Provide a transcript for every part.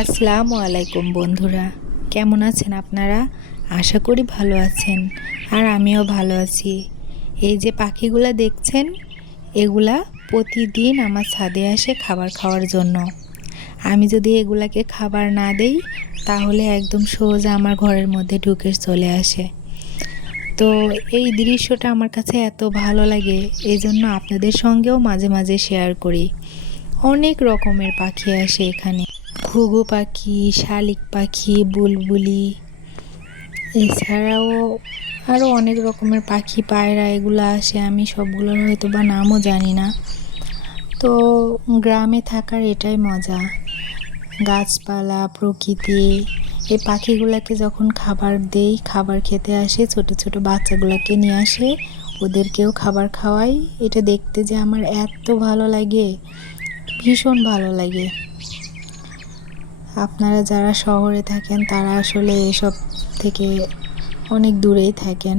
আসসালামু আলাইকুম বন্ধুরা, কেমন আছেন আপনারা? আশা করি ভালো আছেন। আর আমিও ভালো আছি। এই যে পাখিগুলা দেখছেন, এগুলা প্রতিদিন আমার ছাদে আসে খাবার খাওয়ার জন্য। আমি যদি এগুলাকে খাবার না দেই তাহলে একদম সোজা আমার ঘরের মধ্যে ঢুকে চলে আসে। তো এই দৃশ্যটা আমার কাছে এত ভালো লাগে, এই জন্য আপনাদের সঙ্গেও মাঝে মাঝে শেয়ার করি। অনেক রকমের পাখি আসে এখানে, ঘুঘু পাখি, শালিক পাখি, বুলবুলি, এছাড়াও আরও অনেক রকমের পাখি, পায়রা, এগুলো আসে। আমি সবগুলোর হয়তো বা নামও জানি না। তো গ্রামে থাকার এটাই মজা, গাছপালা, প্রকৃতি। এই পাখিগুলোকে যখন খাবার দেই, খাবার খেতে আসে, ছোট ছোট বাচ্চাগুলোকে নিয়ে আসে, ওদেরকেও খাবার খাওয়াই। এটা দেখতে যে আমার এত ভালো লাগে, ভীষণ ভালো লাগে। আপনারা যারা শহরে থাকেন তারা আসলে এসব থেকে অনেক দূরেই থাকেন।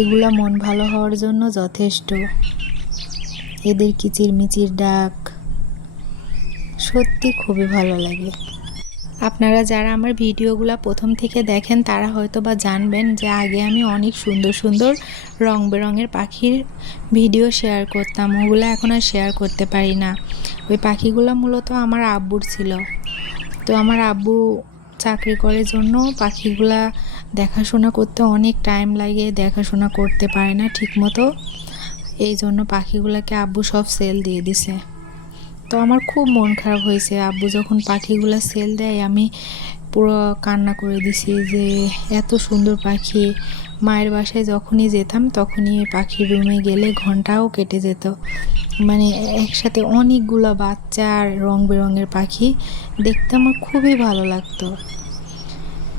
এগুলা মন ভালো হওয়ার জন্য যথেষ্ট। এদের কিচিরমিচির ডাক সত্যি খুবই ভালো লাগে। আপনারা যারা আমার ভিডিওগুলো প্রথম থেকে দেখেন তারা হয়তো বা জানবেন যে আগে আমি অনেক সুন্দর সুন্দর রং বেরঙের পাখির ভিডিও শেয়ার করতাম। ওগুলো এখন আর শেয়ার করতে পারি না। ওই পাখিগুলো মূলত আমার আব্বুর ছিল। তো আমার আব্বু চাকরি করে জন্য পাখিগুলা দেখাশোনা করতে অনেক টাইম লাগে, দেখাশোনা করতে পারে না ঠিকমতো। এই জন্য পাখিগুলোকে আব্বু সব সেল দিয়ে দিছে। তো আমার খুব মন খারাপ হয়েছে। আব্বু যখন পাখিগুলো সেল দেয় আমি পুরো কান্না করে দিছি যে এত সুন্দর পাখি। মায়ের বাসায় যখনই যেতাম তখনই পাখির রুমে গেলে ঘন্টাও কেটে যেত। মানে একসাথে অনেকগুলো বাচ্চা আর রং বেরঙের পাখি দেখতে আমার খুবই ভালো লাগতো।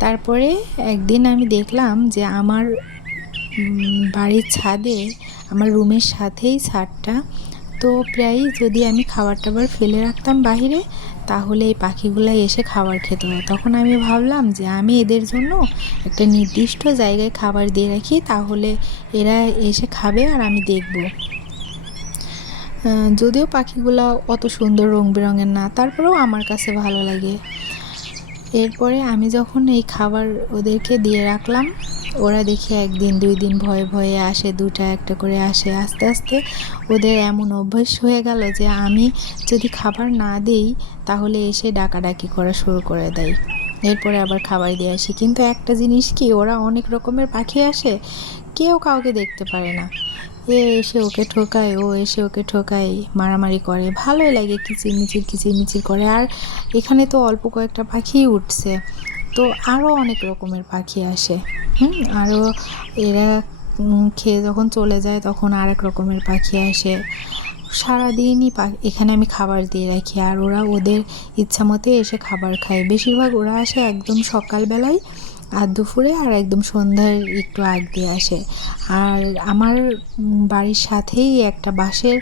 তারপরে একদিন আমি দেখলাম যে আমার বাড়ির ছাদে, আমার রুমের সাথেই ছাদটা, তো প্রায়ই যদি আমি খাবার টাবার ফেলে রাখতাম বাহিরে তাহলে এই পাখিগুলো এসে খাবার খেত। তখন আমি ভাবলাম যে আমি এদের জন্য একটা নির্দিষ্ট জায়গায় খাবার দিয়ে রাখি, তাহলে এরা এসে খাবে আর আমি দেখব। যদিও পাখিগুলো অত সুন্দর রং বেরঙের না, তারপরেও আমার কাছে ভালো লাগে। এরপরে আমি যখন এই খাবার ওদেরকে দিয়ে রাখলাম, ওরা দেখি একদিন দুই দিন ভয়ে ভয়ে আসে, দুটা একটা করে আসে। আস্তে আস্তে ওদের এমন অভ্যাস হয়ে গেল যে আমি যদি খাবার না দিই তাহলে এসে ডাকাডাকি করা শুরু করে দেয়। এরপরে আবার খাবার দিয়ে আসি। কিন্তু একটা জিনিস কি, ওরা অনেক রকমের পাখি আসে, কেউ কাউকে দেখতে পারে না। এ এসে ওকে ঠোকায়, ও এসে ওকে ঠোকায়, মারামারি করে। ভালোই লাগে, কিচিরমিচির কিচিরমিচির করে। আর এখানে তো অল্প কয়েকটা পাখিই উঠছে, তো আরও অনেক রকমের পাখি আসে। আরও এরা খেয়ে যখন চলে যায় তখন আরেক রকমের পাখি আসে। সারাদিনই এখানে আমি খাবার দিয়ে রাখি, আর ওরা ওদের ইচ্ছা মতো এসে খাবার খায়। বেশিরভাগ ওরা আসে একদম সকালবেলায় আর দুপুরে, আর একদম সন্ধ্যার একটু আগ দিয়ে আসে। আর আমার বাড়ির সাথেই একটা বাঁশের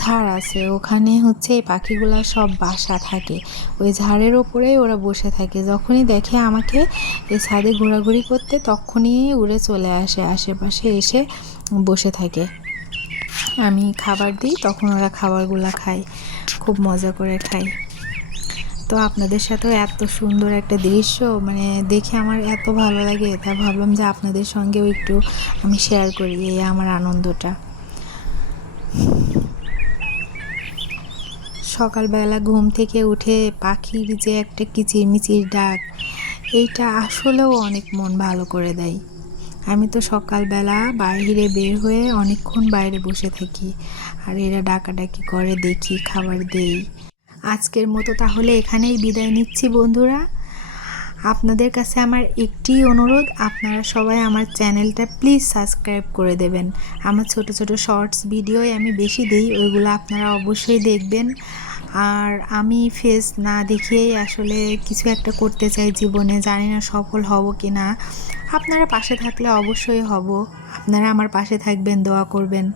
ঝাড় আছে, ওখানে হচ্ছে এই পাখিগুলা সব বাসা থাকে। ওই ঝাড়ের ওপরেই ওরা বসে থাকে। যখনই দেখে আমাকে এই ছাদে ঘোরাঘুরি করতে তখনই উড়ে চলে আসে, আশেপাশে এসে বসে থাকে। আমি খাবার দিই তখন ওরা খাবারগুলো খায়, খুব মজা করে খায়। তো আপনাদের সাথেও এত সুন্দর একটা দৃশ্য মানে দেখে আমার এত ভালো লাগে, তা ভাবলাম যে আপনাদের সঙ্গেও একটু আমি শেয়ার করি এই আমার আনন্দটা। সকালবেলা ঘুম থেকে উঠে পাখির যে একটা কিচিরমিচির ডাক, এইটা আসলেও অনেক মন ভালো করে দেয়। আমি তো সকালবেলা বাইরে বের হয়ে অনেকক্ষণ বাইরে বসে থাকি, আর এরা ডাকাডাকি করে, দেখি, খাবার দেই। আজকের মতো তাহলে এখানেই বিদায় নিচ্ছি বন্ধুরা। আপনাদের কাছে আমার একটি অনুরোধ, আপনারা সবাই আমার চ্যানেলটা প্লিজ সাবস্ক্রাইব করে দেবেন। আমার ছোট ছোট শর্টস ভিডিওই আমি বেশি দিই, ওইগুলো আপনারা অবশ্যই দেখবেন। আর আমি ফেস না দেখেই আসলে কিছু একটা করতে চাই জীবনে, জানি না সফল হব কি না। আপনারা পাশে থাকলে অবশ্যই হব। আপনারা আমার পাশে থাকবেন, দোয়া করবেন।